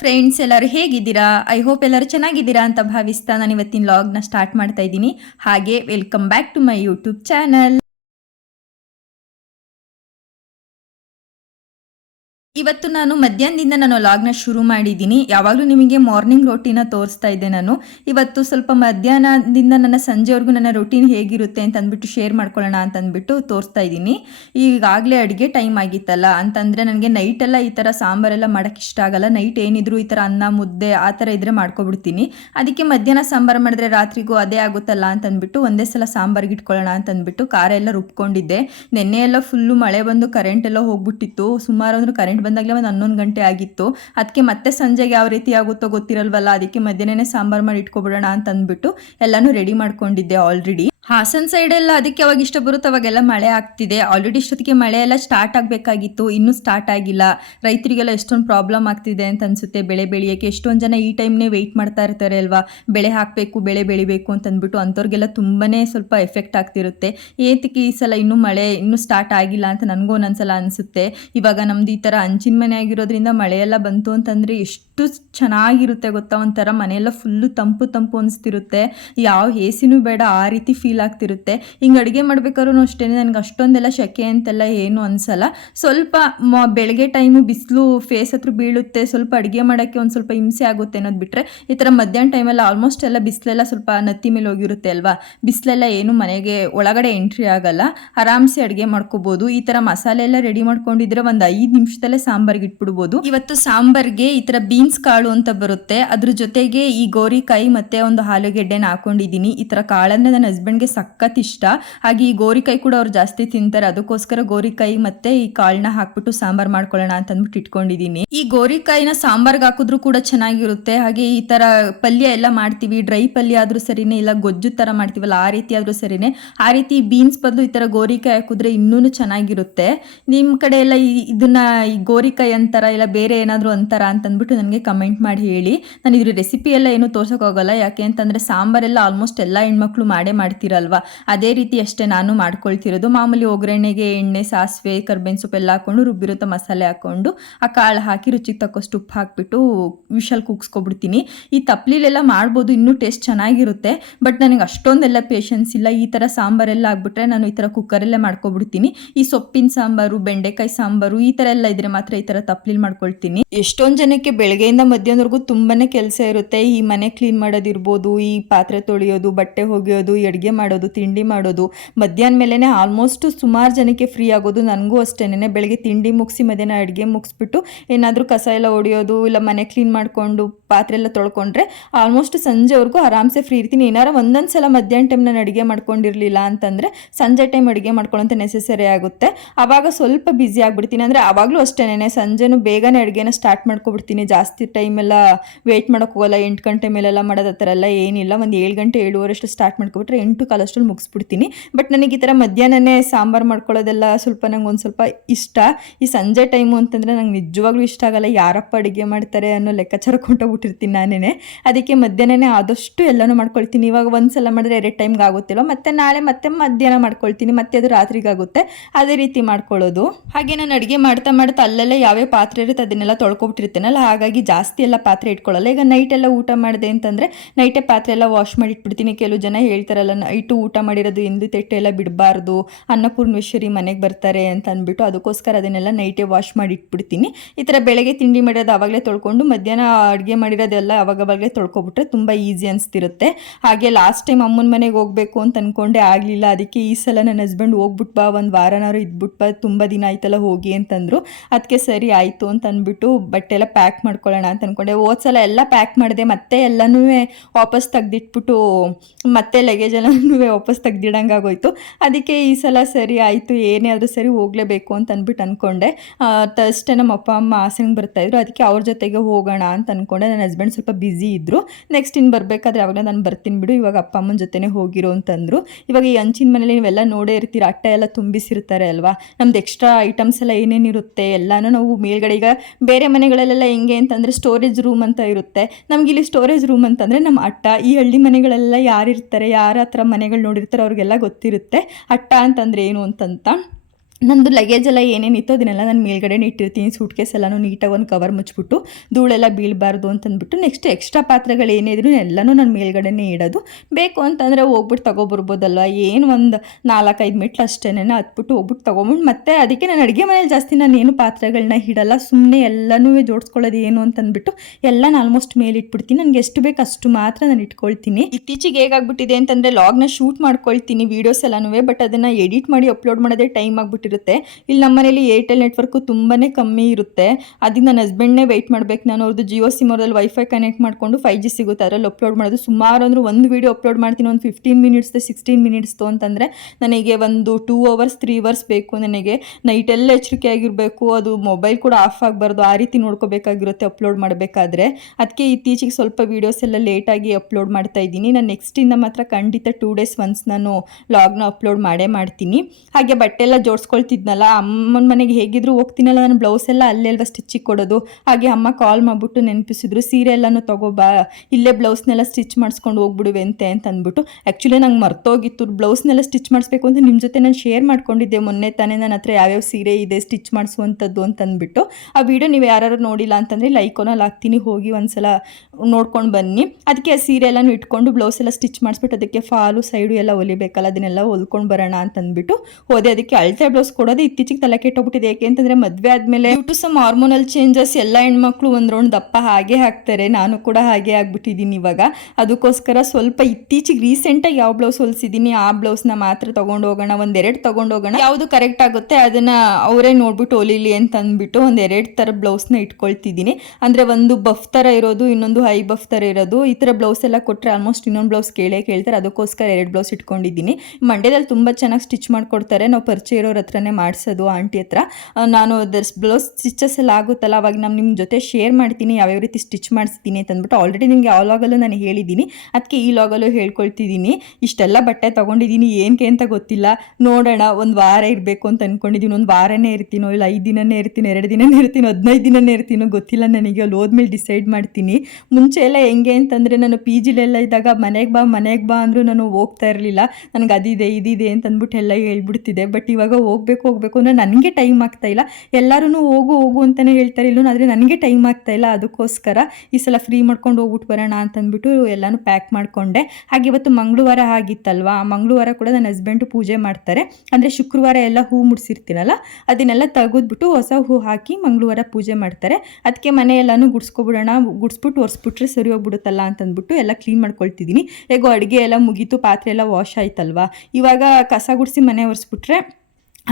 Friends ಎಲ್ಲರೂ ಹೇಗಿದ್ದೀರಾ? I hope ಎಲ್ಲರೂ ಚೆನ್ನಾಗಿದ್ದೀರಾ ಅಂತ ಭಾವಿಸ್ತಾ ನಾನು ಇವತ್ತಿನ ಲಾಗ್ನ ಸ್ಟಾರ್ಟ್ ಮಾಡ್ತಾ ಇದ್ದೀನಿ. ಹಾಗೆ welcome back to my YouTube channel ಇವತ್ತು ನಾನು ಮಧ್ಯಾಹ್ನದಿಂದ ನಾನು ಲಾಗ್ನ ಶುರು ಮಾಡಿದ್ದೀನಿ. ಯಾವಾಗಲೂ ನಿಮಗೆ ಮಾರ್ನಿಂಗ್ ರೋಟೀನ ತೋರಿಸ್ತಾ ಇದ್ದೆ ನಾನು. ಇವತ್ತು ಸ್ವಲ್ಪ ಮಧ್ಯಾಹ್ನದಿಂದ ನನ್ನ ಸಂಜೆವರೆಗೂ ನನ್ನ ರೊಟೀನ್ ಹೇಗಿರುತ್ತೆ ಅಂತ ಅಂದ್ಬಿಟ್ಟು ಶೇರ್ ಮಾಡ್ಕೊಳ್ಳೋಣ ಅಂತ ಅಂದ್ಬಿಟ್ಟು ತೋರಿಸ್ತಾ ಇದ್ದೀನಿ. ಈಗಾಗಲೇ ಅಡುಗೆ ಟೈಮ್ ಆಗಿತ್ತಲ್ಲ, ಅಂತಂದರೆ ನನಗೆ ನೈಟೆಲ್ಲ ಈ ಥರ ಸಾಂಬಾರೆಲ್ಲ ಮಾಡೋಕ್ಕೆ ಇಷ್ಟ ಆಗಲ್ಲ. ನೈಟ್ ಏನಿದ್ರು ಈ ಥರ ಅನ್ನ, ಮುದ್ದೆ ಆ ಥರ ಇದ್ದರೆ ಮಾಡ್ಕೊಬಿಡ್ತೀನಿ. ಅದಕ್ಕೆ ಮಧ್ಯಾಹ್ನ ಸಾಂಬಾರು ಮಾಡಿದ್ರೆ ರಾತ್ರಿಗೂ ಅದೇ ಆಗುತ್ತಲ್ಲ ಅಂತ ಅಂದ್ಬಿಟ್ಟು ಒಂದೇ ಸಲ ಸಾಂಬಾರಿಗೆ ಇಟ್ಕೊಳ್ಳೋಣ ಅಂತ ಅಂದ್ಬಿಟ್ಟು ಖಾರ ಎಲ್ಲ ರುಬ್ಕೊಂಡಿದ್ದೆ. ನೆನ್ನೆ ಎಲ್ಲ ಫುಲ್ಲು ಮಳೆ ಬಂದು ಕರೆಂಟ್ ಎಲ್ಲ ಹೋಗ್ಬಿಟ್ಟಿತ್ತು. ಸುಮಾರು ಅಂದ್ರೆ ಕರೆಂಟ್ ಬಂದಾಗಲೇ ಒಂದು ಹನ್ನೊಂದು ಗಂಟೆ ಆಗಿತ್ತು. ಅದಕ್ಕೆ ಮತ್ತೆ ಸಂಜೆಗೆ ಯಾವ ರೀತಿ ಆಗುತ್ತೋ ಗೊತ್ತಿರಲ್ವಲ್ಲ, ಅದಕ್ಕೆ ಮಧ್ಯಾಹ್ನನೇ ಸಾಂಬಾರು ಮಾಡಿ ಇಟ್ಕೊಬಿಡೋಣ ಅಂತ ಅಂದ್ಬಿಟ್ಟು ಎಲ್ಲನೂ ರೆಡಿ ಮಾಡ್ಕೊಂಡಿದ್ದೆ ಆಲ್ರೆಡಿ ಹಾಸನ್ ಸೈಡ್ ಎಲ್ಲ ಅದಕ್ಕೆ ಅವಾಗ ಇಷ್ಟ ಬರುತ್ತೆ, ಅವಾಗೆಲ್ಲ ಮಳೆ ಆಗ್ತಿದೆ. ಆಲ್ರೆಡಿ ಇಷ್ಟೊತ್ತಿಗೆ ಮಳೆ ಎಲ್ಲ ಸ್ಟಾರ್ಟ್ ಆಗಬೇಕಾಗಿತ್ತು, ಇನ್ನೂ ಸ್ಟಾರ್ಟ್ ಆಗಿಲ್ಲ. ರೈತರಿಗೆಲ್ಲ ಎಷ್ಟೊಂದು ಪ್ರಾಬ್ಲಮ್ ಆಗ್ತಿದೆ ಅಂತ ಅನ್ಸುತ್ತೆ. ಬೆಳೆ ಬೆಳೆಯೋಕ್ಕೆ ಎಷ್ಟೊಂದು ಜನ ಈ ಟೈಮ್ನೇ ವೆಯ್ಟ್ ಮಾಡ್ತಾ ಇರ್ತಾರೆ ಅಲ್ವಾ? ಬೆಳೆ ಹಾಕಬೇಕು, ಬೆಳೆ ಬೆಳಿಬೇಕು ಅಂತ ಅಂದ್ಬಿಟ್ಟು ಅಂಥವ್ರಿಗೆಲ್ಲ ತುಂಬಾ ಸ್ವಲ್ಪ ಎಫೆಕ್ಟ್ ಆಗ್ತಿರುತ್ತೆ. ಏತಕ್ಕೆ ಈ ಸಲ ಇನ್ನೂ ಮಳೆ ಇನ್ನೂ ಸ್ಟಾರ್ಟ್ ಆಗಿಲ್ಲ ಅಂತ ನನಗೂ ಒಂದೊಂದ್ಸಲ ಅನಿಸುತ್ತೆ. ಇವಾಗ ನಮ್ದು ಈ ಥರ ಅಂಚಿನ ಮನೆ ಆಗಿರೋದ್ರಿಂದ ಮಳೆಯೆಲ್ಲ ಬಂತು ಅಂತಂದರೆ ಎಷ್ಟು ಚೆನ್ನಾಗಿರುತ್ತೆ ಗೊತ್ತಾ? ಒಂಥರ ಮನೆಯೆಲ್ಲ ಫುಲ್ಲು ತಂಪು ತಂಪು ಅನಿಸ್ತಿರುತ್ತೆ. ಯಾವ ಎ ಸಿನೂ ಬೇಡ, ಆ ರೀತಿ ಫೀಲ್ ಆಗ್ತಿರುತ್ತೆ. ಹಿಂಗೆ ಅಡುಗೆ ಮಾಡ್ಬೇಕಾದ್ರೂ ಅಷ್ಟೇ ನನಗೆ ಅಷ್ಟೊಂದೆಲ್ಲ ಸೆಕೆ ಅಂತೆಲ್ಲ ಏನು ಅನಿಸಲ್ಲ. ಸ್ವಲ್ಪ ಮ ಬೆಳಗ್ಗೆ ಟೈಮು ಬಿಸಿಲು ಫೇಸ್ ಹತ್ರ ಬೀಳುತ್ತೆ, ಸ್ವಲ್ಪ ಅಡುಗೆ ಮಾಡೋಕ್ಕೆ ಒಂದು ಸ್ವಲ್ಪ ಹಿಂಸೆ ಆಗುತ್ತೆ ಅನ್ನೋದು ಬಿಟ್ಟರೆ ಈ ಥರ ಮಧ್ಯಾಹ್ನ ಟೈಮಲ್ಲಿ ಆಲ್ಮೋಸ್ಟ್ ಎಲ್ಲ ಬಿಸಿಲೆಲ್ಲ ಸ್ವಲ್ಪ ನತ್ತಿ ಮೇಲೆ ಹೋಗಿರುತ್ತೆ ಅಲ್ವಾ? ಬಿಸಿಲೆಲ್ಲ ಏನು ಮನೆಗೆ ಒಳಗಡೆ ಎಂಟ್ರಿ ಆಗಲ್ಲ. ಆರಾಮ್ಸೆ ಅಡುಗೆ ಮಾಡ್ಕೋಬೋದು. ಈ ಥರ ಮಸಾಲೆ ಎಲ್ಲ ರೆಡಿ ಮಾಡ್ಕೊಂಡಿದ್ರೆ ಒಂದು ಐದು ನಿಮಿಷದಲ್ಲೇ ಸಾಂಬಾರ್ಗೆ ಇಟ್ಬಿಡ್ಬೋದು. ಇವತ್ತು ಸಾಂಬಾರ್ಗೆ ಈ ಥರ ಬೀನ್ಸ್ ಕಾಳು ಅಂತ ಬರುತ್ತೆ. ಅದ್ರ ಜೊತೆಗೆ ಈ ಗೋರಿಕಾಯಿ ಮತ್ತೆ ಒಂದು ಆಲೂಗೆಡ್ಡೆನ ಹಾಕೊಂಡಿದ್ದೀನಿ. ಈ ತರ ಕಾಳನ್ನ ನನ್ನ ಹಸ್ಬೆಂಡ್ಗೆ ಸಖತ್ ಇಷ್ಟ. ಹಾಗೆ ಈ ಗೋರಿಕಾಯಿ ಕೂಡ ಅವ್ರು ಜಾಸ್ತಿ ತಿಂತಾರೆ. ಅದಕ್ಕೋಸ್ಕರ ಗೋರಿಕಾಯಿ ಮತ್ತೆ ಈ ಕಾಳನ್ನ ಹಾಕ್ಬಿಟ್ಟು ಸಾಂಬಾರ್ ಮಾಡ್ಕೊಳ್ಳೋಣ ಅಂತ ಅಂದ್ಬಿಟ್ಟು ಇಟ್ಕೊಂಡಿದ್ದೀನಿ. ಈ ಗೋರಿಕಾಯಿನ ಸಾಂಬಾರ್ಗೆ ಹಾಕಿದ್ರು ಕೂಡ ಚೆನ್ನಾಗಿರುತ್ತೆ. ಹಾಗೆ ಈ ತರ ಪಲ್ಯ ಎಲ್ಲ ಮಾಡ್ತೀವಿ. ಡ್ರೈ ಪಲ್ಯ ಆದ್ರೂ ಸರಿನೇ, ಇಲ್ಲ ಗೊಜ್ಜು ತರ ಮಾಡ್ತೀವಲ್ಲ, ಆ ರೀತಿ ಆದ್ರೂ ಸರಿನೇ. ಆ ರೀತಿ ಬೀನ್ಸ್ ಬದಲು ಈ ತರ ಗೋರಿಕಾಯಿ ಹಾಕಿದ್ರೆ ಇನ್ನೂ ಚೆನ್ನಾಗಿರುತ್ತೆ. ನಿಮ್ಮ ಕಡೆ ಎಲ್ಲ ಇದನ್ನ ಈ ಗೋರಿಕಾಯಿ ಅಂತಾರ, ಇಲ್ಲ ಬೇರೆ ಏನಾದರೂ ಅಂತಾರ ಅಂತ ಅಂದ್ಬಿಟ್ಟು ನನಗೆ ಕಮೆಂಟ್ ಮಾಡಿ ಹೇಳಿ. ನಾನು ಇದ್ರ ರೆಸಿಪಿ ಎಲ್ಲ ಏನು ತೋರ್ಸೋಕ್ಕಾಗಲ್ಲ. ಯಾಕೆ ಅಂತಂದ್ರೆ ಸಾಂಬಾರೆಲ್ಲ ಆಲ್ಮೋಸ್ಟ್ ಎಲ್ಲ ಹೆಣ್ಮಕ್ಳು ಮಾಡೇ ಮಾಡ್ತೀರಲ್ವಾ? ಅದೇ ರೀತಿ ಅಷ್ಟೇ ನಾನು ಮಾಡ್ಕೊಳ್ತಿರೋದು. ಮಾಮೂಲಿ ಒಗ್ಗರಣೆಗೆ ಎಣ್ಣೆ, ಸಾಸಿವೆ, ಕರ್ಬೇವಿನ ಸೊಪ್ಪು ಎಲ್ಲ ಹಾಕೊಂಡು ರುಬ್ಬಿರುತ್ತ ಮಸಾಲೆ ಹಾಕೊಂಡು ಆ ಕಾಳು ಹಾಕಿ ರುಚಿಗೆ ತಕ್ಕಷ್ಟು ಉಪ್ಪು ಹಾಕ್ಬಿಟ್ಟು ವಿಷಲ್ ಕೂಗ್ಸ್ಕೊಬಿಡ್ತೀನಿ. ಈ ತಪ್ಲಿಲೆಲ್ಲ ಮಾಡ್ಬೋದು, ಇನ್ನೂ ಟೇಸ್ಟ್ ಚೆನ್ನಾಗಿರುತ್ತೆ. ಬಟ್ ನನಗೆ ಅಷ್ಟೊಂದೆಲ್ಲ ಪೇಷನ್ಸ್ ಇಲ್ಲ. ಈ ಥರ ಸಾಂಬಾರೆಲ್ಲ ಆಗ್ಬಿಟ್ರೆ ನಾನು ಈ ಥರ ಕುಕ್ಕರಲ್ಲೇ ಮಾಡ್ಕೊಬಿಡ್ತೀನಿ. ಈ ಸೊಪ್ಪಿನ ಸಾಂಬಾರು, ಬೆಂಡೆಕಾಯಿ ಸಾಂಬಾರು ಈ ಥರ ಎಲ್ಲ ಇದ್ರೆ ಮಾತ್ರ ಈ ಥರ ತಪ್ಲಿಲಿ ಮಾಡ್ಕೊಳ್ತೀನಿ. ಎಷ್ಟೊಂದು ಜನಕ್ಕೆ ಬೆಳಗ್ಗೆಯಿಂದ ಮಧ್ಯಾಹ್ನವರೆಗೂ ತುಂಬಾ ಕೆಲಸ ಇರುತ್ತೆ. ಈ ಮನೆ ಕ್ಲೀನ್ ಮಾಡೋದಿರ್ಬೋದು, ಈ ಪಾತ್ರೆ ತೊಳೆಯೋದು, ಬಟ್ಟೆ ಒಗೆಯೋದು, ಅಡುಗೆ ಮಾಡೋದು, ತಿಂಡಿ ಮಾಡೋದು. ಮಧ್ಯಾಹ್ನ ಮೇಲೇ ಆಲ್ಮೋಸ್ಟ್ ಸುಮಾರು ಜನಕ್ಕೆ ಫ್ರೀ ಆಗೋದು. ನನಗೂ ಅಷ್ಟೇನೆ ಬೆಳಗ್ಗೆ ತಿಂಡಿ ಮುಗಿಸಿ ಮಧ್ಯಾಹ್ನ ಅಡುಗೆ ಮುಗಿಸ್ಬಿಟ್ಟು ಏನಾದರೂ ಕಸ ಎಲ್ಲ ಹೊಡೆಯೋದು ಇಲ್ಲ ಮನೆ ಕ್ಲೀನ್ ಮಾಡಿಕೊಂಡು ಪಾತ್ರೆ ಎಲ್ಲ ತೊಳ್ಕೊಂಡ್ರೆ ಆಲ್ಮೋಸ್ಟ್ ಸಂಜೆವರೆಗೂ ಆರಾಮ್ಸೆ ಫ್ರೀ ಇರ್ತೀನಿ. ಏನಾರ ಒಂದೊಂದು ಸಲ ಮಧ್ಯಾಹ್ನ ಟೈಮ್ ನಾನು ಅಡುಗೆ ಮಾಡ್ಕೊಂಡಿರಲಿಲ್ಲ ಅಂತಂದರೆ ಸಂಜೆ ಟೈಮ್ ಅಡುಗೆ ಮಾಡ್ಕೊಳ್ಳೋಂಥ ನೆಸೆಸರಿ ಆಗುತ್ತೆ. ಆವಾಗ ಸ್ವಲ್ಪ ಬ್ಯುಸಿ ಆಗಿಬಿಡ್ತೀನಿ. ಅಂದರೆ ಆವಾಗಲೂ ಅಷ್ಟೇನೆ ಸಂಜೆನೂ ಬೇಗನೆ ಅಡುಗೆನ ಸ್ಟಾರ್ಟ್ ಮಾಡ್ಕೊಬಿಡ್ತೀನಿ. ಜಾಸ್ತಿ ಟೈಮ್ ಎಲ್ಲ ವೆಯ್ಟ್ ಮಾಡೋಕೆ ಹೋಗಲ್ಲ. ಎಂಟು ಗಂಟೆ ಮೇಲೆಲ್ಲ ಮಾಡೋದು ಆ ಥರ ಎಲ್ಲ ಏನಿಲ್ಲ. ಒಂದು ಏಳು ಗಂಟೆ ಏಳುವರೆಷ್ಟು ಸ್ಟಾರ್ಟ್ ಮಾಡ್ಕೊಬಿಟ್ರೆ ಎಂಟು ಕಾಲಷ್ಟರಲ್ಲಿ ಮುಗಿಸ್ಬಿಡ್ತೀನಿ. ಬಟ್ ನನಗೆ ಈ ಥರ ಮಧ್ಯಾಹ್ನನೇ ಸಾಂಬಾರು ಮಾಡ್ಕೊಳ್ಳೋದೆಲ್ಲ ಸ್ವಲ್ಪ ನಂಗೆ ಒಂದು ಸ್ವಲ್ಪ ಇಷ್ಟ. ಈ ಸಂಜೆ ಟೈಮು ಅಂತಂದರೆ ನಂಗೆ ನಿಜವಾಗ್ಲೂ ಇಷ್ಟ ಆಗಲ್ಲ. ಯಾರಪ್ಪ ಅಡುಗೆ ಮಾಡ್ತಾರೆ ಅನ್ನೋ ಲೆಕ್ಕಾಚಾರ ಕೊಂಡೋಗ್ಬಿಟ್ಟಿರ್ತೀನಿ ನಾನೇ ಅದಕ್ಕೆ ಮಧ್ಯಾಹ್ನನೇ ಆದಷ್ಟು ಎಲ್ಲನೂ ಮಾಡ್ಕೊಳ್ತೀನಿ. ಇವಾಗ ಒಂದು ಸಲ ಮಾಡಿದ್ರೆ ಎರಡು ಟೈಮ್ಗೆ ಆಗುತ್ತಿಲ್ಲ ಮತ್ತೆ ನಾಳೆ ಮತ್ತೆ ಮಧ್ಯಾಹ್ನ ಮಾಡ್ಕೊಳ್ತೀನಿ. ಮತ್ತೆ ಅದು ರಾತ್ರಿಗಾಗುತ್ತೆ ಅದೇ ರೀತಿ ಮಾಡ್ಕೊಳ್ಳೋದು. ಹಾಗೆ ನಾನು ಅಡುಗೆ ಮಾಡ್ತಾ ಮಾಡ್ತಾ ಅಲ್ಲೆಲ್ಲ ಯಾವ್ಯಾವ ಪಾತ್ರೆ ಇರುತ್ತೆ ಅದನ್ನೆಲ್ಲ ತೊಳ್ಕೊಬಿಟ್ಟಿರ್ತೀನಲ್ಲ, ಹಾಗಾಗಿ ಜಾಸ್ತಿ ಎಲ್ಲ ಪಾತ್ರೆ ಇಟ್ಕೊಳ್ಳಲ್ಲ. ಈಗ ನೈಟ್ ಎಲ್ಲ ಊಟ ಮಾಡಿದೆ ಅಂತಂದರೆ ನೈಟೇ ಪಾತ್ರೆ ಎಲ್ಲ ವಾಶ್ ಮಾಡಿ ಇಟ್ಬಿಡ್ತೀನಿ. ಕೆಲವು ಜನ ಹೇಳ್ತಾರಲ್ಲ ನೈಟು ಊಟ ಮಾಡಿರೋದು ಎಂದು ತೆಟ್ಟೆ ಎಲ್ಲ ಬಿಡಬಾರ್ದು. ಅನ್ನಪೂರ್ಣೇಶ್ವರಿ ಮನೆಗೆ ಬರ್ತಾರೆ ಅಂತ ಅಂದ್ಬಿಟ್ಟು ಅದಕ್ಕೋಸ್ಕರ ಅದನ್ನೆಲ್ಲ ನೈಟೇ ವಾಶ್ ಮಾಡಿ ಇಟ್ಬಿಡ್ತೀನಿ. ಈ ಥರ ಬೆಳಗ್ಗೆ ತಿಂಡಿ ಮಾಡಿರೋದು ಆವಾಗಲೇ ತೊಳ್ಕೊಂಡು ಮಧ್ಯಾಹ್ನ ಅಡುಗೆ ಮಾಡಿರೋದೆಲ್ಲ ಅವಾಗವಾಗಲೇ ತೊಳ್ಕೊಬಿಟ್ರೆ ತುಂಬ ಈಸಿ ಅನಿಸ್ತಿರುತ್ತೆ. ಹಾಗೆ ಲಾಸ್ಟ್ ಟೈಮ್ ಅಮ್ಮನ ಮನೆಗೆ ಹೋಗಬೇಕು ಅಂತ ಅಂದ್ಕೊಂಡೆ ಆಗಲಿಲ್ಲ. ಅದಕ್ಕೆ ಈ ಸಲ ನನ್ನ ಹಸ್ಬೆಂಡ್ ಹೋಗ್ಬಿಟ್ಟು ಬಾ, ಒಂದು ವಾರನಾರು ಇದ್ಬಿಟ್ಟು ಬಾ, ತುಂಬ ದಿನ ಆಯ್ತಲ್ಲ ಹೋಗಿ ಅಂತಂದರು. ಅದಕ್ಕೆ ಸರಿ ಆಯಿತು ಅಂತ ಅಂದ್ಬಿಟ್ಟು ಬಟ್ಟೆ ಎಲ್ಲ ಪ್ಯಾಕ್ ಮಾಡ್ಕೊಳ್ಳೋಣ ಅಂತ ಅಂದ್ಕೊಂಡೆ ಹೋದ ಸಲ ಎಲ್ಲ ಪ್ಯಾಕ್ ಮಾಡಿದೆ, ಮತ್ತೆ ಎಲ್ಲನೂ ವಾಪಸ್ ತೆಗೆದಿಟ್ಬಿಟ್ಟು, ಮತ್ತೆ ಲಗೇಜ್ ಎಲ್ಲನೂ ವಾಪಸ್ ತೆಗ್ದಿಡಂಗಾಗೋಯ್ತು. ಅದಕ್ಕೆ ಈ ಸಲ ಸರಿ ಆಯಿತು, ಏನೇ ಆದರೂ ಸರಿ ಹೋಗಲೇಬೇಕು ಅಂತ ಅಂದ್ಬಿಟ್ಟು ಅಂದ್ಕೊಂಡೆ ತರ್ಸ್ಟೇ ನಮ್ಮ ಅಪ್ಪ, ಅಮ್ಮ ಹಾಸನಿಗೆ ಬರ್ತಾಯಿದ್ರು ಅದಕ್ಕೆ ಅವ್ರ ಜೊತೆಗೆ ಹೋಗೋಣ ಅಂತ ಅಂದ್ಕೊಂಡೆ ನನ್ನ ಹಸ್ಬೆಂಡ್ ಸ್ವಲ್ಪ ಬ್ಯುಸಿ ಇದ್ದರು ನೆಕ್ಸ್ಟ್ ಇನ್ನು ಬರಬೇಕಾದ್ರೆ ಯಾವಾಗಲೇ ನಾನು ಬರ್ತೀನಿ ಬಿಡು, ಇವಾಗ ಅಪ್ಪ ಅಮ್ಮನ ಜೊತೆನೇ ಹೋಗಿರೋ ಅಂತಂದರು. ಇವಾಗ ಈ ಹಂಚಿನ ಮನೇಲಿ ನೀವೆಲ್ಲ ನೋಡೇ ಇರ್ತೀರ, ಅಟ್ಟ ಎಲ್ಲ ತುಂಬಿಸಿರ್ತಾರೆ ಅಲ್ವಾ? ನಮ್ದು ಎಕ್ಸ್ಟ್ರಾ ಐಟಮ್ಸ್ ಎಲ್ಲ ಏನೇನಿರುತ್ತೆ ಎಲ್ಲನೂ ನಾವು ಮೇಲ್ಗಡೆ ಈಗ ಬೇರೆ ಮನೆಗಳಲ್ಲೆಲ್ಲ ಹೆಂಗೆ ಅಂತಂದರೆ ಸ್ಟೋರೇಜ್ ರೂಮ್ ಅಂತ ಇರುತ್ತೆ. ನಮ್ಗೆ ಇಲ್ಲಿ ಸ್ಟೋರೇಜ್ ರೂಮ್ ಅಂತಂದರೆ ನಮ್ಮ ಅಟ್ಟ, ಈ ಹಳ್ಳಿ ಮನೆಗಳೆಲ್ಲ ಯಾರಿರ್ತಾರೆ, ಯಾರ ಹತ್ರ ಮನೆಗಳು ನೋಡಿರ್ತಾರೆ ಅವ್ರಿಗೆಲ್ಲ ಗೊತ್ತಿರುತ್ತೆ. ಅಟ್ಟ ಅಂತಂದರೆ ಏನು ಅಂತಂತ? ನಂದು ಲಗೇಜ್ ಎಲ್ಲ ಏನೇನಿತ್ತು ಅದನ್ನೆಲ್ಲ ನಾನು ಮೇಲ್ಗಡೆ ಇಟ್ಟಿರ್ತೀನಿ. ಸೂಟ್ ಕೇಸ್ ಎಲ್ಲನೂ ನೀಟಾಗಿ ಒಂದು ಕವರ್ ಮುಚ್ಚಿಬಿಟ್ಟು ಧೂಳೆಲ್ಲ ಬೀಳಬಾರ್ದು ಅಂತಂದ್ಬಿಟ್ಟು ನೆಕ್ಸ್ಟ್ ಎಕ್ಸ್ಟ್ರಾ ಪಾತ್ರೆಗಳು ಏನಿದ್ರು ಎಲ್ಲನೂ ನಾನು ಮೇಲ್ಗಡೆನೇ ಇಡೋದು. ಬೇಕು ಅಂತಂದರೆ ಹೋಗ್ಬಿಟ್ಟು ತೊಗೊಬರ್ಬೋದಲ್ವ? ಏನು ಒಂದು ನಾಲ್ಕೈದು ಮೆಟ್ಲು ಅಷ್ಟೇ ಹತ್ಬಿಟ್ಟು ಹೋಗ್ಬಿಟ್ಟು ತೊಗೊಂಬಿಟ್ಟು ಮತ್ತೆ ಅದಕ್ಕೆ ನಾನು ಅಡುಗೆ ಮನೇಲಿ ಜಾಸ್ತಿ ನಾನು ಏನು ಪಾತ್ರೆಗಳನ್ನ ಇಡಲ್ಲ. ಸುಮ್ಮನೆ ಎಲ್ಲನೂ ಜೋಡಿಸ್ಕೊಳ್ಳೋದು ಏನು ಅಂತಂದ್ಬಿಟ್ಟು ಎಲ್ಲ ನಾನು ಆಲ್ಮೋಸ್ಟ್ ಮೇಲೆ ಇಟ್ಬಿಡ್ತೀನಿ. ನನಗೆ ಎಷ್ಟು ಬೇಕು ಅಷ್ಟು ಮಾತ್ರ ನಾನು ಇಟ್ಕೊಳ್ತೀನಿ. ಇತ್ತೀಚೆಗೆ ಹೇಗಾಗ್ಬಿಟ್ಟಿದೆ ಅಂತಂದರೆ ಲಾಗ್ನ ಶೂಟ್ ಮಾಡ್ಕೊಳ್ತೀನಿ ವೀಡಿಯೋಸ್ ಎಲ್ಲನೂ ಬಟ್ ಅದನ್ನು ಎಡಿಟ್ ಮಾಡಿ ಅಪ್ಲೋಡ್ ಮಾಡೋದೇ ಟೈಮ್ ಆಗಿಬಿಟ್ಟಿರುತ್ತೆ. ಇಲ್ಲಿ ನಮ್ಮ ಮನೇಲಿ ಏರ್ಟೆಲ್ ನೆಟ್ವರ್ಕು ತುಂಬಾ ಕಮ್ಮಿ ಇರುತ್ತೆ. ಅದಕ್ಕೆ ನನ್ನ ಹಸ್ಬೆಂಡ್ನೇ ವೆಯ್ಟ್ ಮಾಡ್ಬೇಕು. ನಾನು ಅವ್ರದ್ದು ಜಿಯೋ ಸಿಮ್ ಅವ್ರಲ್ಲಿ ವೈಫೈ ಕನೆಕ್ಟ್ ಮಾಡಿಕೊಂಡು ಫೈವ್ ಜಿ ಸಿಗುತ್ತೆ. ಅದರಲ್ಲಿ ಅಪ್ಲೋಡ್ ಮಾಡೋದು ಸುಮಾರು ಅಂದರೆ ಒಂದು ವೀಡಿಯೋ ಅಪ್ಲೋಡ್ ಮಾಡ್ತೀನಿ. ಒಂದು ಫಿಫ್ಟೀನ್ ಮಿನಿಟ್ಸ್ದು ಸಿಕ್ಸ್ಟೀನ್ ಮಿನಿಟ್ಸ್ದು ಅಂತಂದರೆ ನನಗೆ ಒಂದು ಟೂ ಅವರ್ಸ್ ತ್ರೀ ಅವರ್ಸ್ ಬೇಕು ನನಗೆ. ನೈಟೆಲ್ಲ ಎಚ್ಚರಿಕೆ ಆಗಿರಬೇಕು. ಅದು ಮೊಬೈಲ್ ಕೂಡ ಆಫ್ ಆಗಬಾರ್ದು. ಆ ರೀತಿ ನೋಡ್ಕೋಬೇಕಾಗಿರುತ್ತೆ ಅಪ್ಲೋಡ್ ಮಾಡಬೇಕಾದ್ರೆ. ಅದಕ್ಕೆ ಇತ್ತೀಚೆಗೆ ಸ್ವಲ್ಪ ವೀಡಿಯೋಸ್ ಎಲ್ಲ ಲೇಟಾಗಿ ಅಪ್ಲೋಡ್ ಮಾಡ್ತಾ ಇದ್ದೀನಿ. ನಾನು ನೆಕ್ಸ್ಟಿಂದ ಮಾತ್ರ ಖಂಡಿತ ಟೂ ಡೇಸ್ ಒನ್ಸ್ ನಾನು ಲಾಗ್ನ ಅಪ್ಲೋಡ್ ಮಾಡೇ ಮಾಡ್ತೀನಿ. ಹಾಗೆ ಬಟ್ಟೆ ಎಲ್ಲ ಜೋಡಿಸ್ಕೊಳ್ತಿದ್ನಲ್ಲ ಅಮ್ಮನ ಮನೆಗೆ ಹೇಗಿದ್ರು ಹೋಗ್ತೀನಲ್ಲ, ನಾನು ಬ್ಲೌಸ್ ಎಲ್ಲ ಅಲ್ಲೇ ಅಲ್ವಾ ಸ್ಟಿಚ್ಚಿಗೆ ಕೊಡೋದು? ಹಾಗೆ ಅಮ್ಮ ಕಾಲ್ ಮಾಡಿಬಿಟ್ಟು ನೆನಪಿಸಿದ್ರು, ಸೀರೆ ಎಲ್ಲನೂ ತಗೋಬಾ ಇಲ್ಲೇ ಬ್ಲೌಸ್ನೆಲ್ಲ ಸ್ಟಿಚ್ ಮಾಡಿಸ್ಕೊಂಡು ಹೋಗ್ಬಿಡುವೆ ಅಂತೆ ಅಂದ್ಬಿಟ್ಟು ಆ್ಯಕ್ಚುಲಿ ನಂಗೆ ಮರ್ತೋಗಿತ್ತು ಬ್ಲೌಸ್ನೆಲ್ಲ ಸ್ಟಿಚ್ ಮಾಡಿಸ್ಬೇಕು ಅಂತ ನಿಮ್ಮ ಜೊತೆ ನಾನು ಶೇರ್ ಮಾಡ್ಕೊಂಡಿದ್ದೆ, ಮೊನ್ನೆ ತಾನೇ ನನ್ನ ಹತ್ರ ಯಾವ್ಯಾವ ಸೀರೆ ಇದೆ ಸ್ಟಿಚ್ ಮಾಡಿಸುವಂಥದ್ದು ಅಂತ ಅಂದ್ಬಿಟ್ಟು ಆ ವಿಡಿಯೋ ನೀವು ಯಾರು ನೋಡಿಲ್ಲ ಅಂತಂದರೆ ಲೈಕೋನಲ್ಲಿ ಹಾಕ್ತೀನಿ, ಹೋಗಿ ಒಂದ್ಸಲ ನೋಡ್ಕೊಂಡು ಬನ್ನಿ. ಅದಕ್ಕೆ ಆ ಸೀರೆ ಎಲ್ಲನೂ ಇಟ್ಕೊಂಡು ಬ್ಲೌಸ್ ಎಲ್ಲ ಸ್ಟಿಚ್ ಮಾಡಿಸ್ಬಿಟ್ಟು ಅದಕ್ಕೆ ಫಾಲು, ಸೈಡು ಎಲ್ಲ ಹೊಲಿಬೇಕಲ್ಲ, ಅದನ್ನೆಲ್ಲ ಹೊಲ್ಕೊಂಡು ಬರೋಣ ಅಂತ ಅಂದ್ಬಿಟ್ಟು ಹೋದೆ. ಅದಕ್ಕೆ ಅಳತೆ ಬ್ಲೌಸ್ ಕೊಡೋದು ಇತ್ತೀಚೆಗೆ ತಲೆ ಕೆಟ್ಟೋಗ್ಬಿಟ್ಟಿದೆ. ಯಾಕೆ ಮದ್ವೆ ಆದಮೇಲೆ ಟು ಸಮ್ ಹಾರ್ಮೋನಲ್ ಚೇಂಜಸ್ ಎಲ್ಲ ಹೆಣ್ಮಕ್ಳು ಒಂದು ರೌಂಡ್ ದಪ್ಪ ಹಾಗೆ ಹಾಕ್ತಾರೆ. ನಾನು ಕೂಡ ಹಾಗೆ ಆಗ್ಬಿಟ್ಟಿದ್ದೀನಿ ಇವಾಗ. ಅದಕ್ಕೋಸ್ಕರ ಸ್ವಲ್ಪ ಇತ್ತೀಚೆಗೆ ರೀಸೆಂಟಾಗಿ ಯಾವ ಬ್ಲೌಸ್ ಹೊಲಿಸಿದ್ದೀನಿ, ಆ ಬ್ಲೌಸ್ನ ಮಾತ್ರ ತೊಗೊಂಡು ಹೋಗೋಣ, ಒಂದೆರಡು ತೊಗೊಂಡು ಹೋಗೋಣ. ಯಾವುದು ಕರೆಕ್ಟ್ ಆಗುತ್ತೆ ಅದನ್ನ ಅವರೇ ನೋಡ್ಬಿಟ್ಟು ಹೊಲಿಲಿ ಅಂತ ಅಂದ್ಬಿಟ್ಟು ಒಂದು ತರ ಬ್ಲೌಸ್ನ ಇಟ್ಕೊಳ್ತಿದ್ದೀನಿ. ಅಂದ್ರೆ ಒಂದು ಬಫ್ ತರ ಇರೋದು, ಇನ್ನೊಂದು ಹೈ ಬಫ್ ತರ ಇರೋದು. ಈ ತರ ಬ್ಲೌಸ್ ಎಲ್ಲ ಕೊಟ್ಟರೆ ಆಲ್ಮೋಸ್ಟ್ ಇನ್ನೊಂದು ಬ್ಲೌಸ್ ಕೇಳೇ ಕೇಳ್ತಾರೆ. ಅದಕ್ಕೋಸ್ಕರ ಎರಡು ಬ್ಲೌಸ್ ಇಟ್ಕೊಂಡಿದ್ದೀನಿ. ಮಂಡ್ಯದಲ್ಲಿ ತುಂಬಾ ಚೆನ್ನಾಗಿ ಸ್ಟಿಚ್ ಮಾಡ್ಕೊಡ್ತಾರೆ. ನಾವು ಪರಿಚಯ ಇರೋರ ಹತ್ರನೇ ಮಾಡಿಸೋದು ಆಂಟಿ ಹತ್ರ. ನಾನು ಅದರ ಬ್ಲೌಸ್ ಸ್ಟಿಚಸ್ ಎಲ್ಲ ಆಗುತ್ತಲ್ಲ, ಅವಾಗ ನಾನು ನಿಮ್ಮ ಜೊತೆ ಶೇರ್ ಮಾಡ್ತೀನಿ, ಯಾವ್ಯಾವ ರೀತಿ ಸ್ಟಿಚ್ ಮಾಡಿಸ್ತೀನಿ ಅಂತ ಅಂದ್ಬಿಟ್ಟು ಆಲ್ರೆಡಿ ನಿಮಗೆ ಆ ನಾನು ಹೇಳಿದ್ದೀನಿ. ಅದಕ್ಕೆ ಈ ಲಾಗಲ್ಲೂ ಹೇಳ್ಕೊಳ್ತಿದ್ದೀನಿ. ಇಷ್ಟೆಲ್ಲ ಬಟ್ಟೆ ತೊಗೊಂಡಿದ್ದೀನಿ ಏನಕ್ಕೆ ಅಂತ ಗೊತ್ತಿಲ್ಲ. ನೋಡೋಣ, ಒಂದು ವಾರ ಇರಬೇಕು ಅಂತ ಅಂದ್ಕೊಂಡಿದ್ದೀನಿ ಒಂದು ವಾರನೇ ಇರ್ತೀನೋ ಇಲ್ಲ, ಐದು ದಿನನೇ ಇರ್ತೀನಿ, ಎರಡು ದಿನನೇ ಇರ್ತೀನಿ, ಹದಿನೈದು ದಿನನೇ ಇರ್ತೀನೋ ಗೊತ್ತಿಲ್ಲ ನನಗೆ. ಅಲ್ಲಿ ಹೋದ್ಮೇಲೆ ಡಿಸೈಡ್ ಮಾಡ್ತೀನಿ. ಮುಂಚೆ ಎಲ್ಲ ಹೆಂಗೆ ಅಂತಂದರೆ ನಾನು ಪಿ ಜಿಲೆಲ್ಲ ಇದ್ದಾಗ, ಮನೆಗೆ ಬಾ ಮನೆಗೆ ಬಾ ಅಂದರೂ ನಾನು ಹೋಗ್ತಾ ಇರಲಿಲ್ಲ. ನನಗೆ ಅದಿದೆ, ಇದಿದೆ ಅಂತ ಅಂದ್ಬಿಟ್ಟು ಎಲ್ಲ ಹೇಳ್ಬಿಡ್ತಿದ್ದೆ. ಬಟ್ ಇವಾಗ ಹೋಗ್ಬೇಕು, ಹೋಗಬೇಕು ಅಂದರೆ ನನಗೆ ಟೈಮ್ ಆಗ್ತಾ ಇಲ್ಲ. ಎಲ್ಲರೂ ಹೋಗು ಹೋಗು ಅಂತಲೇ ಹೇಳ್ತಾರೆ ಇಲ್ಲೂ ಆದರೆ ನನಗೆ ಟೈಮ್ ಆಗ್ತಾ ಇಲ್ಲ ಅದಕ್ಕೋಸ್ಕರ ಈ ಸಲ ಫ್ರೀ ಮಾಡ್ಕೊಂಡು ಹೋಗ್ಬಿಟ್ಟು ಬರೋಣ ಅಂತಂದ್ಬಿಟ್ಟು ಎಲ್ಲನೂ ಪ್ಯಾಕ್ ಮಾಡಿಕೊಂಡೆ. ಹಾಗೆ ಇವತ್ತು ಮಂಗಳವಾರ ಆಗಿತ್ತಲ್ವಾ? ಮಂಗಳವಾರ ಕೂಡ ನನ್ನ ಹಸ್ಬೆಂಡು ಪೂಜೆ ಮಾಡ್ತಾರೆ. ಅಂದರೆ ಶುಕ್ರವಾರ ಎಲ್ಲ ಹೂ ಮುಡಿಸಿರ್ತೀನಲ್ಲ, ಅದನ್ನೆಲ್ಲ ತೆಗೆದ್ಬಿಟ್ಟು ಹೊಸ ಹೂ ಹಾಕಿ ಮಂಗಳವಾರ ಪೂಜೆ ಮಾಡ್ತಾರೆ. ಅದಕ್ಕೆ ಮನೆ ಎಲ್ಲನೂ ಗುಡ್ಸ್ಕೊಬಿಡೋಣ, ಗುಡಿಸ್ಬಿಟ್ಟು ಒರೆಸ್ಬಿಟ್ರೆ ಸರಿ ಹೋಗ್ಬಿಡುತ್ತಲ್ಲ ಅಂತಂದ್ಬಿಟ್ಟು ಎಲ್ಲ ಕ್ಲೀನ್ ಮಾಡ್ಕೊಳ್ತಿದ್ದೀನಿ. ಹೇಗೋ ಅಡುಗೆ ಎಲ್ಲ ಮುಗೀತು, ಪಾತ್ರೆ ಎಲ್ಲ ವಾಶ್ ಆಯ್ತಲ್ವಾ? ಇವಾಗ ಕಸ ಗುಡಿಸಿ ಮನೆ ಒರೆಸ್ಬಿಟ್ರೆ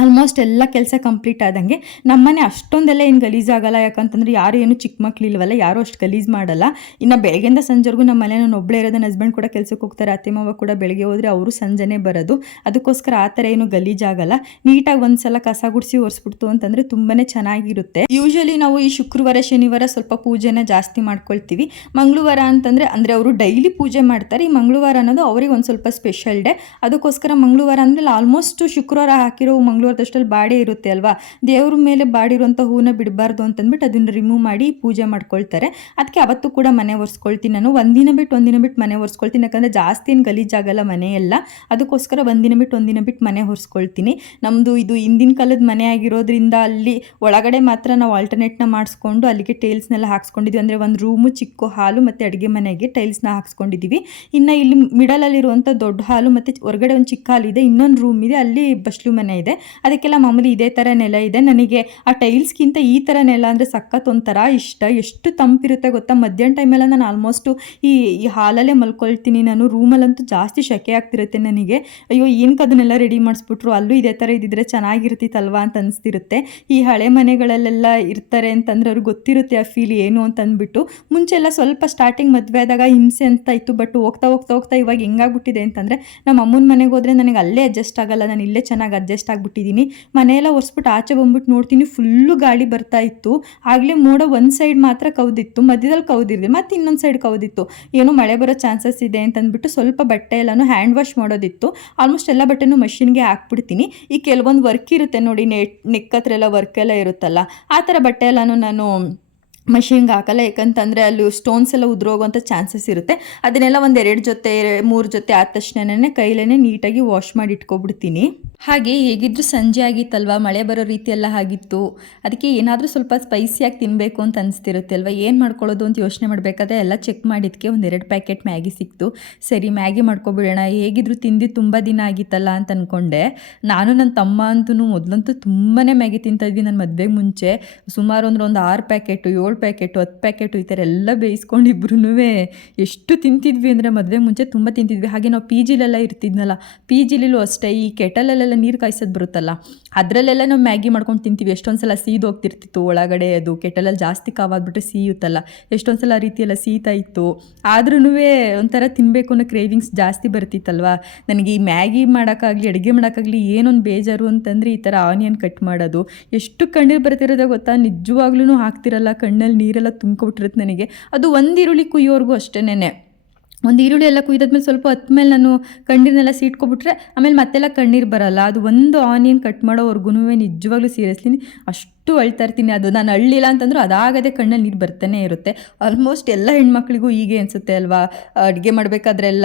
ಆಲ್ಮೋಸ್ಟ್ ಎಲ್ಲ ಕೆಲಸ ಕಂಪ್ಲೀಟ್ ಆದಂಗೆ ನಮ್ಮನೆ ಅಷ್ಟೊಂದೆಲ್ಲ ಏನು ಗಲೀಜಾಗಲ್ಲ ಯಾಕಂತಂದ್ರೆ ಯಾರು ಏನು ಚಿಕ್ಕ ಮಕ್ಳು ಇಲ್ವಲ್ಲ, ಯಾರು ಅಷ್ಟು ಗಲೀಜು ಮಾಡಲ್ಲ. ಇನ್ನು ಬೆಳಗ್ಗೆಯಿಂದ ಸಂಜೆವರೆಗೂ ನಮ್ಮ ಮನೆ ನಾನು ಒಬ್ಬಳೇ ಇರೋದು ನನ್ನ ಹಸ್ಬೆಂಡ್ ಕೂಡ ಕೆಲಸಕ್ಕೆ ಹೋಗ್ತಾರೆ. ಅತ್ತೆ, ಮಾವ ಕೂಡ ಬೆಳಗ್ಗೆ ಹೋದರೆ ಅವರು ಸಂಜೆನೇ ಬರೋದು. ಅದಕ್ಕೋಸ್ಕರ ಆ ಥರ ಏನು ಗಲೀಜಾಗಲ್ಲ ನೀಟಾಗಿ ಒಂದ್ಸಲ ಕಸ ಗುಡಿಸಿ ಒರೆಸ್ಬಿಡ್ತು ಅಂತಂದರೆ ತುಂಬಾ ಚೆನ್ನಾಗಿರುತ್ತೆ. ಯೂಶಲಿ ನಾವು ಈ ಶುಕ್ರವಾರ, ಶನಿವಾರ ಸ್ವಲ್ಪ ಪೂಜೆನ ಜಾಸ್ತಿ ಮಾಡ್ಕೊಳ್ತೀವಿ. ಮಂಗಳವಾರ ಅಂತಂದರೆ, ಅಂದರೆ ಅವರು ಡೈಲಿ ಪೂಜೆ ಮಾಡ್ತಾರೆ. ಈ ಮಂಗಳವಾರ ಅನ್ನೋದು ಅವ್ರಿಗೆ ಒಂದು ಸ್ವಲ್ಪ ಸ್ಪೆಷಲ್ ಡೇ ಅದಕ್ಕೋಸ್ಕರ ಮಂಗಳವಾರ ಅಂದರೆ ಆಲ್ಮೋಸ್ಟ್ ಶುಕ್ರವಾರ ಹಾಕಿರೋ ಮಂಗಳವಾರದಷ್ಟಲ್ಲಿ ಬಾಡಿ ಇರುತ್ತೆ ಅಲ್ವಾ? ದೇವ್ರ ಮೇಲೆ ಬಾಡಿರುವಂಥ ಹೂವನ್ನ ಬಿಡಬಾರ್ದು ಅಂತಂದ್ಬಿಟ್ಟು ಅದನ್ನು ರಿಮೂವ್ ಮಾಡಿ ಪೂಜೆ ಮಾಡ್ಕೊಳ್ತಾರೆ. ಅದಕ್ಕೆ ಅವತ್ತು ಕೂಡ ಮನೆ ಒರೆಸ್ಕೊಳ್ತೀನಿ ನಾನು. ಒಂದಿನ ಬಿಟ್ಟು ಒಂದಿನ ಬಿಟ್ಟು ಮನೆ ಒರೆಸ್ಕೊಳ್ತೀನಿ. ಯಾಕಂದರೆ ಜಾಸ್ತಿ ಏನು ಗಲೀಜಾಗಲ್ಲ ಮನೆಯೆಲ್ಲ ಅದಕ್ಕೋಸ್ಕರ ಒಂದಿನ ಬಿಟ್ಟು ಒಂದಿನ ಬಿಟ್ಟು ಮನೆ ಒರೆಸ್ಕೊಳ್ತೀನಿ. ನಮ್ಮದು ಇದು ಹಿಂದಿನ ಕಾಲದ ಮನೆ ಆಗಿರೋದ್ರಿಂದ ಅಲ್ಲಿ ಒಳಗಡೆ ಮಾತ್ರ ನಾವು ಆಲ್ಟರ್ನೇಟ್ನ ಮಾಡಿಸ್ಕೊಂಡು ಅಲ್ಲಿಗೆ ಟೈಲ್ಸ್ನೆಲ್ಲ ಹಾಕ್ಸ್ಕೊಂಡಿದ್ವಿ. ಅಂದರೆ ಒಂದು ರೂಮು ಚಿಕ್ಕ ಹಾಲು ಮತ್ತು ಅಡುಗೆ ಮನೆಗೆ ಟೈಲ್ಸ್ನ ಹಾಕ್ಸ್ಕೊಂಡಿದ್ದೀವಿ ಇನ್ನು ಇಲ್ಲಿ ಮಿಡಲಲ್ಲಿರುವಂಥ ದೊಡ್ಡ ಹಾಲು ಮತ್ತು ಹೊರಗಡೆ ಒಂದು ಚಿಕ್ಕ ಹಾಲು ಇದೆ ಇನ್ನೊಂದು ರೂಮ್ ಇದೆ. ಅಲ್ಲಿ ಬಸ್ಲು ಮನೆ ಇದೆ. ಅದಕ್ಕೆಲ್ಲ ಮಾಮೂಲಿ ಇದೇ ಥರ ನೆಲ ಇದೆ. ನನಗೆ ಆ ಟೈಲ್ಸ್ಗಿಂತ ಈ ಥರ ನೆಲ ಅಂದರೆ ಸಖತ್ ಒಂಥರ ಇಷ್ಟ. ಎಷ್ಟು ತಂಪಿರುತ್ತೆ ಗೊತ್ತಾ? ಮಧ್ಯಾಹ್ನ ಟೈಮೆಲ್ಲ ನಾನು ಆಲ್ಮೋಸ್ಟು ಈ ಈ ಹಾಲಲ್ಲೇ ಮಲ್ಕೊಳ್ತೀನಿ. ನಾನು ರೂಮಲ್ಲಂತೂ ಜಾಸ್ತಿ ಶೆಕೆ ಆಗ್ತಿರುತ್ತೆ ನನಗೆ. ಅಯ್ಯೋ ಏನಕ್ಕೆ ಅದನ್ನೆಲ್ಲ ರೆಡಿ ಮಾಡಿಸ್ಬಿಟ್ರು? ಅಲ್ಲೂ ಇದೇ ಥರ ಇದ್ದಿದ್ರೆ ಚೆನ್ನಾಗಿರ್ತಿತ್ತಲ್ವಾ ಅಂತ ಅನಿಸ್ತಿರುತ್ತೆ. ಈ ಹಳೆ ಮನೆಗಳಲ್ಲೆಲ್ಲ ಇರ್ತಾರೆ ಅಂತಂದ್ರೆ ಅವ್ರಿಗೆ ಗೊತ್ತಿರುತ್ತೆ ಆ ಫೀಲ್ ಏನು ಅಂತ ಅಂದ್ಬಿಟ್ಟು. ಮುಂಚೆ ಎಲ್ಲ ಸ್ವಲ್ಪ ಸ್ಟಾರ್ಟಿಂಗ್ ಮದುವೆ ಆದಾಗ ಹಿಂಸೆ ಅಂತ ಇತ್ತು. ಬಟ್ ಹೋಗ್ತಾ ಹೋಗ್ತಾ ಹೋಗ್ತಾ ಇವಾಗ ಹೆಂಗಾಗ್ಬಿಟ್ಟಿದೆ ಅಂತಂದರೆ ನಮ್ಮ ಅಮ್ಮನ ಮನೆಗೆ ಹೋದರೆ ನನಗೆ ಅಲ್ಲೇ ಅಡ್ಜಸ್ಟ್ ಆಗಲ್ಲ. ನಾನು ಇಲ್ಲೇ ಚೆನ್ನಾಗಿ ಅಡ್ಜಸ್ಟ್ ಆಗಿಬಿಟ್ಟಿದ್ದೀನಿ. ಮನೆಯೆಲ್ಲ ಒರೆಸ್ಬಿಟ್ಟು ಆಚೆ ಬಂದ್ಬಿಟ್ಟು ನೋಡ್ತೀನಿ ಫುಲ್ಲು ಗಾಳಿ ಬರ್ತಾ ಇತ್ತು. ಆಗಲೇ ಮೋಡ ಒಂದು ಸೈಡ್ ಮಾತ್ರ ಕೌದಿತ್ತು ಮಧ್ಯದಲ್ಲಿ ಕೌದಿರ್ದೆ ಮತ್ತು ಇನ್ನೊಂದು ಸೈಡ್ ಕೌದಿತ್ತು ಏನೋ ಮಳೆ ಬರೋ ಚಾನ್ಸಸ್ ಇದೆ ಅಂತಂದ್ಬಿಟ್ಟು ಸ್ವಲ್ಪ ಬಟ್ಟೆ ಎಲ್ಲನೂ ಹ್ಯಾಂಡ್ ವಾಶ್ ಮಾಡೋದಿತ್ತು. ಆಲ್ಮೋಸ್ಟ್ ಎಲ್ಲ ಬಟ್ಟೆನೂ ಮಷಿನ್ಗೆ ಹಾಕ್ಬಿಡ್ತೀನಿ. ಈ ಕೆಲವೊಂದು ವರ್ಕ್ ಇರುತ್ತೆ ನೋಡಿ, ನೆಟ್, ನೆಕ್ ಎಲ್ಲ ವರ್ಕ್ ಎಲ್ಲ ಇರುತ್ತಲ್ಲ, ಆ ಥರ ಬಟ್ಟೆ ಎಲ್ಲನೂ ನಾನು ಮಷಿನ್ಗೆ ಹಾಕಲ್ಲ, ಯಾಕಂತಂದರೆ ಅಲ್ಲಿ ಸ್ಟೋನ್ಸ್ ಎಲ್ಲ ಉದುರೋಗುವಂಥ ಚಾನ್ಸಸ್ ಇರುತ್ತೆ. ಅದನ್ನೆಲ್ಲ ಒಂದು ಎರಡು ಜೊತೆ, ಮೂರು ಜೊತೆ ಆದ ತಕ್ಷಣನೇ ಕೈಲೇ ನೀಟಾಗಿ ವಾಶ್ ಮಾಡಿ ಇಟ್ಕೊಬಿಡ್ತೀನಿ. ಹಾಗೆ ಹೇಗಿದ್ರು ಸಂಜೆ ಆಗಿತ್ತಲ್ವ? ಮಳೆ ಬರೋ ರೀತಿ ಎಲ್ಲ ಆಗಿತ್ತು. ಅದಕ್ಕೆ ಏನಾದರೂ ಸ್ವಲ್ಪ ಸ್ಪೈಸಿಯಾಗಿ ತಿನ್ನಬೇಕು ಅಂತ ಅನಿಸ್ತಿರುತ್ತೆ ಅಲ್ವಾ? ಏನು ಮಾಡ್ಕೊಳ್ಳೋದು ಅಂತ ಯೋಚನೆ ಮಾಡಬೇಕಾದ್ರೆ ಎಲ್ಲ ಚೆಕ್ ಮಾಡಿದ್ದಕ್ಕೆ ಒಂದು ಎರಡು ಪ್ಯಾಕೆಟ್ ಮ್ಯಾಗಿ ಸಿಕ್ತು. ಸರಿ, ಮ್ಯಾಗಿ ಮಾಡ್ಕೊಬಿಡೋಣ. ಹೇಗಿದ್ರು ತಿಂದು ತುಂಬ ದಿನ ಆಗಿತ್ತಲ್ಲ ಅಂತ ಅಂದ್ಕೊಂಡೆ ನಾನು ನನ್ನ ತಮ್ಮ ಅಂತೂ ಮೊದಲಂತೂ ತುಂಬಾ ಮ್ಯಾಗಿ ತಿಂತಾಯಿದ್ವಿ ನನ್ನ ಮದುವೆಗೆ ಮುಂಚೆ. ಸುಮಾರು ಅಂದ್ರೆ ಒಂದು ಆರು ಪ್ಯಾಕೆಟು ಏಳು ಪ್ಯಾಕೆಟು ಹತ್ತು ಪ್ಯಾಕೆಟು ಈ ಥರ ಎಲ್ಲ ಬೇಯಿಸ್ಕೊಂಡು ಇಬ್ರು ಎಷ್ಟು ತಿಂತಿದ್ವಿ ಅಂದರೆ ಮದುವೆ ಮುಂಚೆ ತುಂಬ ತಿಂತಿದ್ವಿ. ಹಾಗೆ ನಾವು ಪಿ ಜಿಲೆಲ್ಲ ಇರ್ತಿದ್ನಲ್ಲ ಪಿ ಜಿಲಿಲೂ ಅಷ್ಟೇ ಈ ಕೆಟಲಲ್ಲೆಲ್ಲ ನೀರು ಕಾಯಿಸೋದು ಬರುತ್ತಲ್ಲ, ಅದರಲ್ಲೆಲ್ಲ ನಾವು ಮ್ಯಾಗಿ ಮಾಡ್ಕೊಂಡು ತಿಂತೀವಿ. ಎಷ್ಟೊಂದು ಸಲ ಸೀದು ಹೋಗ್ತಿರ್ತಿತ್ತು ಒಳಗಡೆ ಅದು ಕೆಟಲಲ್ಲಿ ಜಾಸ್ತಿ ಕಾವಾದ್ಬಿಟ್ರೆ ಸೀಯುತ್ತಲ್ಲ ಎಷ್ಟೊಂದು ಸಲ ಆ ರೀತಿ ಎಲ್ಲ ಸೀತಾ ಇತ್ತು. ಆದ್ರೂ ಒಂಥರ ತಿನ್ನಬೇಕು ಅನ್ನೋ ಕ್ರೇವಿಂಗ್ಸ್ ಜಾಸ್ತಿ ಬರ್ತಿತ್ತಲ್ವ? ನನಗೆ ಈ ಮ್ಯಾಗಿ ಮಾಡೋಕ್ಕಾಗಲಿ, ಅಡುಗೆ ಮಾಡೋಕ್ಕಾಗಲಿ ಏನೊಂದು ಬೇಜಾರು ಅಂತಂದರೆ ಈ ಥರ ಆನಿಯನ್ ಕಟ್ ಮಾಡೋದು. ಎಷ್ಟು ಕಣ್ಣೀರು ಬರ್ತಿರೋದೇ ಗೊತ್ತಾ? ನಿಜವಾಗ್ಲೂ ಹಾಕ್ತಿರಲ್ಲ ಕಣ್ಣಲ್ಲಿ ನೀರೆಲ್ಲ ತುಂಬ್ಕೊಬಿಟ್ಟಿರುತ್ತೆ ನನಗೆ. ಅದು ಒಂದು ಈರುಳ್ಳಿ ಕುಯ್ಯೋರ್ಗೂ ಅಷ್ಟೇನೆ ಒಂದು ಈರುಳ್ಳಿ ಎಲ್ಲ ಕುಯ್ದಾದ್ಮೇಲೆ ಸ್ವಲ್ಪ ಮೇಲೆ ನಾನು ಕಣ್ಣೀರನ್ನೆಲ್ಲ ಸೀಟ್ಕೊಬಿಟ್ರೆ ಆಮೇಲೆ ಮತ್ತೆಲ್ಲ ಕಣ್ಣೀರು ಬರಲ್ಲ. ಅದು ಒಂದು ಆನಿಯನ್ ಕಟ್ ಮಾಡೋವರೆಗೂ ನಿಜವಾಗ್ಲೂ ಸೀರಿಯಸ್ಲಿ ಅಷ್ಟು ಅಳ್ತಾ ಇರ್ತೀನಿ. ಅದು ನಾನು ಅಳ್ಳಿಲ್ಲ ಅಂತಂದ್ರೆ ಅದಾಗದೆ ಕಣ್ಣಲ್ಲಿ ನೀರು ಬರ್ತಾನೆ ಇರುತ್ತೆ. ಆಲ್ಮೋಸ್ಟ್ ಎಲ್ಲ ಹೆಣ್ಮಕ್ಳಿಗೂ ಹೀಗೆ ಅನಿಸುತ್ತೆ ಅಲ್ವಾ? ಅಡುಗೆ ಮಾಡಬೇಕಾದ್ರೆಲ್ಲ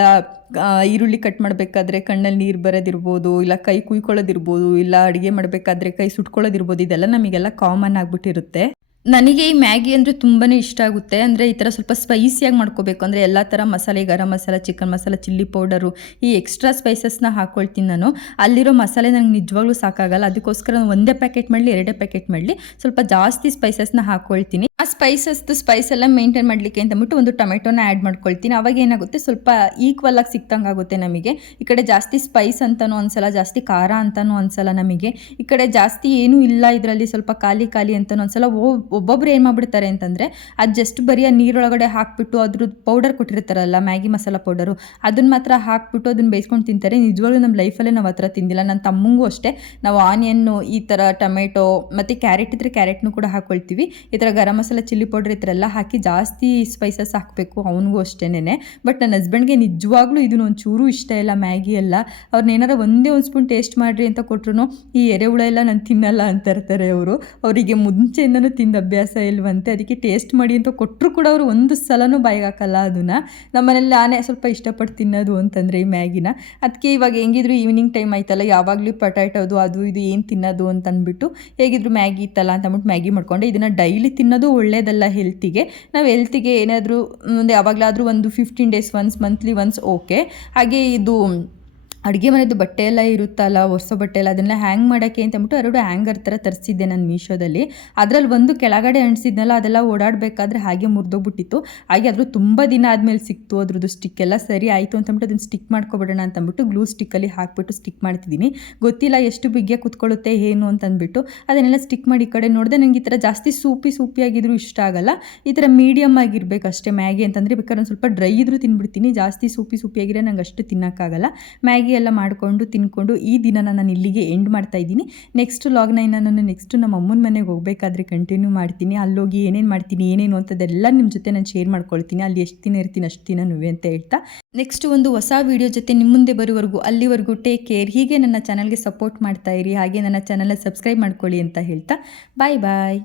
ಈರುಳ್ಳಿ ಕಟ್ ಮಾಡಬೇಕಾದ್ರೆ ಕಣ್ಣಲ್ಲಿ ನೀರು ಬರೋದಿರ್ಬೋದು, ಇಲ್ಲ ಕೈ ಕುಯ್ಕೊಳ್ಳೋದಿರ್ಬೋದು, ಇಲ್ಲ ಅಡುಗೆ ಮಾಡಬೇಕಾದ್ರೆ ಕೈ ಸುಟ್ಕೊಳ್ಳೋದಿರ್ಬೋದು, ಇದೆಲ್ಲ ನಮಗೆಲ್ಲ ಕಾಮನ್ ಆಗಿಬಿಟ್ಟಿರುತ್ತೆ. ನನಗೆ ಈ ಮ್ಯಾಗಿ ಅಂದರೆ ತುಂಬಾ ಇಷ್ಟ ಆಗುತ್ತೆ. ಅಂದರೆ ಈ ಥರ ಸ್ವಲ್ಪ ಸ್ಪೈಸಿಯಾಗಿ ಮಾಡ್ಕೋಬೇಕು. ಅಂದರೆ ಎಲ್ಲ ಥರ ಮಸಾಲೆ, garam masala chicken masala chilli powder ಈ ಎಕ್ಸ್ಟ್ರಾ ಸ್ಪೈಸಸ್ನ ಹಾಕ್ಕೊಳ್ತೀನಿ ನಾನು. ಅಲ್ಲಿರೋ ಮಸಾಲೆ ನನಗೆ ನಿಜವಾಗ್ಲೂ ಸಾಕಾಗಲ್ಲ. ಅದಕ್ಕೋಸ್ಕರ ನಾನು ಒಂದೇ ಪ್ಯಾಕೆಟ್ ಮಾಡಲಿ, ಎರಡೇ ಪ್ಯಾಕೆಟ್ ಮಾಡಲಿ. ಸ್ವಲ್ಪ ಜಾಸ್ತಿ ಸ್ಪೈಸಸ್ನ ಹಾಕ್ಕೊಳ್ತೀನಿ ಆ ಸ್ಪೈಸಸ್ದು ಸ್ಪೈಸ್ ಎಲ್ಲ ಮೇಂಟೈನ್ ಮಾಡಲಿಕ್ಕೆ ಅಂತಂದ್ಬಿಟ್ಟು ಒಂದು ಟೊಮೆಟೊನ ಆ್ಯಡ್ ಮಾಡ್ಕೊಳ್ತೀನಿ. ಅವಾಗ ಏನಾಗುತ್ತೆ? ಸ್ವಲ್ಪ ಈಕ್ವಲ್ ಆಗಿ ಸಿಕ್ತಂಗೆ ಆಗುತ್ತೆ ನಮಗೆ. ಈ ಕಡೆ ಜಾಸ್ತಿ ಸ್ಪೈಸ್ ಅಂತಲೂ ಒಂದ್ಸಲ ಜಾಸ್ತಿ ಖಾರ ಅಂತಲೂ ಒಂದ್ಸಲ ನಮಗೆ. ಈ ಕಡೆ ಜಾಸ್ತಿ ಏನೂ ಇಲ್ಲ ಇದರಲ್ಲಿ ಸ್ವಲ್ಪ ಖಾಲಿ ಖಾಲಿ ಅಂತಲೂ ಒಂದ್ಸಲ ಓ ಒಬ್ಬೊಬ್ರು ಏನು ಮಾಡ್ಬಿಡ್ತಾರೆ ಅಂತಂದರೆ, ಅದು ಜಸ್ಟ್ ಬರೀ ನೀರೊಳಗಡೆ ಹಾಕ್ಬಿಟ್ಟು ಅದ್ರದ್ದು ಪೌಡರ್ ಕೊಟ್ಟಿರ್ತಾರಲ್ಲ, ಮ್ಯಾಗಿ ಮಸಾಲ ಪೌಡರು ಅದನ್ನ ಮಾತ್ರ ಹಾಕ್ಬಿಟ್ಟು ಅದನ್ನ ಬೇಯಿಸ್ಕೊಂಡು ತಿಂತಾರೆ. ನಿಜವಾಗ್ಲೂ ನಮ್ಮ ಲೈಫಲ್ಲೇ ನಾವು ಹತ್ರ ತಿಂದಿಲ್ಲ. ನನ್ನ ತಮ್ಮಂಗೂ ಅಷ್ಟೇ. ನಾವು ಆನಿಯನ್ನು ಈ ಥರ ಟೊಮೆಟೊ ಮತ್ತು ಕ್ಯಾರೆಟ್ ಇದ್ದರೆ ಕ್ಯಾರೆಟ್ನು ಕೂಡ ಹಾಕ್ಕೊಳ್ತೀವಿ ಈ ಥರ ಗರಂ ಮಸಾಲ ಚಿಲ್ಲಿ ಪೌಡರ್ ಈ ಥರ ಎಲ್ಲ ಹಾಕಿ ಜಾಸ್ತಿ ಸ್ಪೈಸಸ್ ಹಾಕಬೇಕು ಅವನಿಗೂ ಅಷ್ಟೇನೆ ಬಟ್ ನನ್ನ ಹಸ್ಬೆಂಡ್ಗೆ ನಿಜವಾಗ್ಲೂ ಇದನ್ನು ಒಂಚೂರು ಇಷ್ಟ ಇಲ್ಲ, ಮ್ಯಾಗಿ ಎಲ್ಲ. ಅವ್ರನ್ನ ಏನಾರ ಒಂದೇ ಒಂದು ಸ್ಪೂನ್ ಟೇಸ್ಟ್ ಮಾಡಿರಿ ಅಂತ ಕೊಟ್ರು ಈ ಎರೆಹುಳ ಎಲ್ಲ ನಾನು ತಿನ್ನಲ್ಲ ಅಂತ ಇರ್ತಾರೆ ಅವರು. ಅವರಿಗೆ ಮುಂಚೆಯಿಂದನೂ ತಿಂದ ಅಭ್ಯಾಸ ಇಲ್ವಂತೆ, ಅದಕ್ಕೆ ಟೇಸ್ಟ್ ಮಾಡಿ ಅಂತ ಕೊಟ್ಟರು ಕೂಡ ಅವರು ಒಂದು ಸಲನೂ ಬಾಯಿಗೆ ಹಾಕಲ್ಲ ಅದನ್ನು. ನಮ್ಮನೇಲಿ ನಾನೇ ಸ್ವಲ್ಪ ಇಷ್ಟಪಟ್ಟು ತಿನ್ನೋದು ಅಂತಂದರೆ ಈ ಮ್ಯಾಗಿನ. ಅದಕ್ಕೆ ಇವಾಗ ಹೆಂಗಿದ್ರು ಈವ್ನಿಂಗ್ ಟೈಮ್ ಆಯ್ತಲ್ಲ, ಯಾವಾಗಲೂ ಪೊಟ್ಯಾಟೋದು ಅದು ಇದು ಏನು ತಿನ್ನೋದು ಅಂತ ಅಂದ್ಬಿಟ್ಟು ಹೇಗಿದ್ರು ಮ್ಯಾಗಿ ಇತ್ತಲ್ಲ ಅಂತ ಅಂದ್ಬಿಟ್ಟು ಮ್ಯಾಗಿ ಮಾಡ್ಕೊಂಡೆ. ಇದನ್ನು ಡೈಲಿ ತಿನ್ನೋದು ಒಳ್ಳೇದಲ್ಲ ಹೆಲ್ತಿಗೆ ನಾವು ಹೆಲ್ತಿಗೆ ಏನಾದರೂ ಒಂದು ಯಾವಾಗಲಾದರೂ ಒಂದು fifteen days once monthly once okay ಹಾಗೆ ಇದು ಅಡುಗೆ ಮನೆದು ಬಟ್ಟೆ ಎಲ್ಲ ಇರುತ್ತಲ್ಲ, ಒರೆಸೋ ಬಟ್ಟೆ ಎಲ್ಲ ಅದನ್ನೆಲ್ಲ ಹ್ಯಾಂಗ್ ಮಾಡೋಕ್ಕೆ ಅಂತ ಅಂದ್ಬಿಟ್ಟು ಎರಡು ಹ್ಯಾಂಗರ್ ಥರ ತರಿಸಿದ್ದೆ ನಾನು ಮೀಶೋದಲ್ಲಿ. ಅದರಲ್ಲಿ ಒಂದು ಕೆಳಗಡೆ ಅಣಿಸಿದ್ನಲ್ಲ ಅದೆಲ್ಲ ಓಡಾಡಬೇಕಾದ್ರೆ ಹಾಗೆ ಮುರಿದೋಗ್ಬಿಟ್ಟಿತ್ತು. ಹಾಗೆ ಅದ್ರ ತುಂಬ ದಿನ ಆದಮೇಲೆ ಸಿಕ್ತು ಅದ್ರದ್ದು ಸ್ಟಿಕ್ ಎಲ್ಲ. ಸರಿ ಆಯಿತು ಅಂತಂದ್ಬಿಟ್ಟು ಅದನ್ನು ಸ್ಟಿಕ್ ಮಾಡ್ಕೊಬಿಡೋಣ ಅಂತಂದ್ಬಿಟ್ಟು ಗ್ಲೂ ಸ್ಟಿಕ್ಕಲ್ಲಿ ಹಾಕ್ಬಿಟ್ಟು ಸ್ಟಿಕ್ ಮಾಡ್ತಿದ್ದೀನಿ. ಗೊತ್ತಿಲ್ಲ ಎಷ್ಟು ಬಿಗ್ಗೆ ಕುತ್ಕೊಳ್ಳುತ್ತೆ, ಏನು ಅಂತಂದ್ಬಿಟ್ಟು ಅದನ್ನೆಲ್ಲ ಸ್ಟಿಕ್ ಮಾಡಿ ಕಡೆ ನೋಡಿದೆ ನನಗೆ ಈ ಥರ ಜಾಸ್ತಿ ಸೂಪಿ ಸೂಪಿ ಆಗಿದ್ರು ಇಷ್ಟ ಆಗಲ್ಲ. ಈ ಥರ ಮೀಡಿಯಮ್ ಆಗಿರಬೇಕು ಅಷ್ಟೇ ಮ್ಯಾಗಿ ಅಂತಂದರೆ ಬೇಕಾದ್ರೆ ಒಂದು ಸ್ವಲ್ಪ ಡ್ರೈ ಇದ್ರೂ ತಿನ್ಬಿಡ್ತೀನಿ. ಜಾಸ್ತಿ ಸೂಪಿ ಸೂಪಿಯಾಗಿರೋ ನಂಗೆ ಅಷ್ಟು ತಿನ್ನೋಕ್ಕಾಗಲ್ಲ. ಮ್ಯಾಗಿ ಎಲ್ಲ ಮಾಡಿಕೊಂಡು ತಿನ್ಕೊಂಡು ಈ ದಿನ ನಾನು ಇಲ್ಲಿಗೆ ಎಂಡ್ ಮಾಡ್ತಾ ಇದ್ದೀನಿ. ನೆಕ್ಸ್ಟ್ ಲಾಗ್ನ ನಾನು ನೆಕ್ಸ್ಟ್ ನಮ್ಮ ಅಮ್ಮನ ಮನೆಗೆ ಹೋಗಬೇಕಾದ್ರೆ ಕಂಟಿನ್ಯೂ ಮಾಡ್ತೀನಿ. ಅಲ್ಲೋಗಿ ಏನೇನು ಮಾಡ್ತೀನಿ, ಏನೇನು ಅಂತದೆಲ್ಲ ನಿಮ್ಮ ಜೊತೆ ನಾನು ಶೇರ್ ಮಾಡ್ಕೊಳ್ತೀನಿ. ಅಲ್ಲಿ ಎಷ್ಟು ದಿನ ಇರ್ತೀನಿ, ಅಷ್ಟು ದಿನ ನುವೆ ಅಂತ ಹೇಳ್ತಾ. ನೆಕ್ಸ್ಟ್ ಒಂದು ಹೊಸ ವೀಡಿಯೋ ಜೊತೆ ನಿಮ್ಮ ಮುಂದೆ ಬರುವವರೆಗೂ ಅಲ್ಲಿವರೆಗೂ ಟೇಕ್ ಕೇರ್ ಹೀಗೆ ನನ್ನ ಚಾನಲ್ಗೆ ಸಪೋರ್ಟ್ ಮಾಡ್ತಾ ಇರಿ. ಹಾಗೆ ನನ್ನ ಚಾನಲ್ನ ಸಬ್ಸ್ಕ್ರೈಬ್ ಮಾಡ್ಕೊಳ್ಳಿ ಅಂತ ಹೇಳ್ತಾ. ಬಾಯ್ ಬಾಯ್